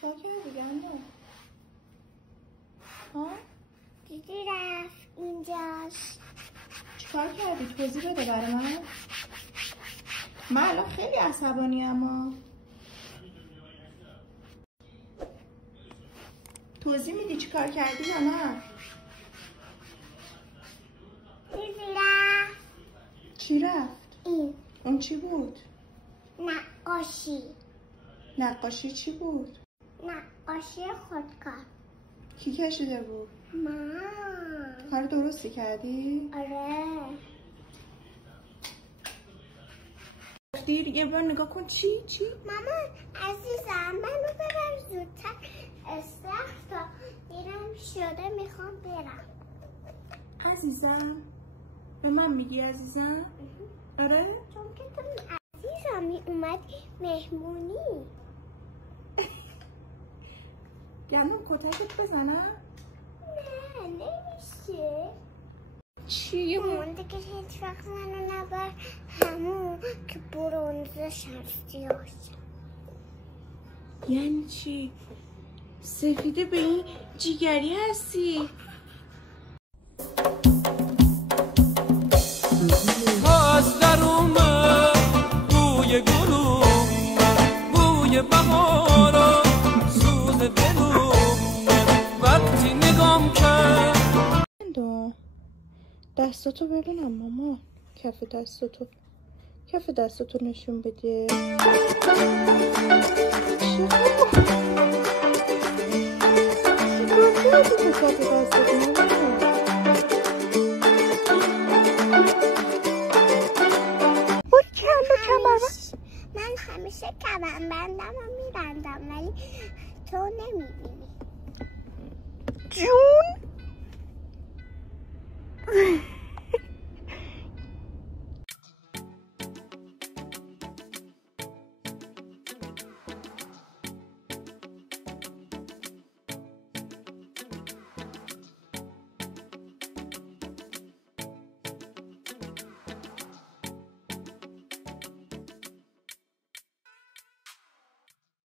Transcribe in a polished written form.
چیکار کردی گندم؟ ها؟ دیدی رفت اینجاست. چیکار کردی؟ توضیح بده برای من الان خیلی عصبانی اما توضیح میدی چیکار کردی یا نه؟ دیدی رفت. چی رفت؟ این اون چی بود؟ نقاشی. نقاشی چی بود؟ نقاشی خودکار. کی کشیده بود؟ من. کار درستی کردی؟ آره. دیر یه بار نگاه کن. چی؟ مامان عزیزم منو ببر زودتر استخر تا دیرم شده میخوام برم. عزیزم به من میگی عزیزم؟ آره؟ چون که تو عزیزم اومدی مهمونی. گندم کتکت بزنم؟ نه نمیشه. چی؟ مامان دیگه هیچ وقت منو نبر حموم که برونزه شمسیاش. یعنی چی؟ سفیده به این جیگری هستی؟ از در اومد بوی گلوم، بوی بهارا سوز دلوم، وقتی نگام کرد. دستاتو ببینم ماما. کف دستاتو نشون بده. من همیشه کمربندم رو میبندم ولی تو نمیبینی. جون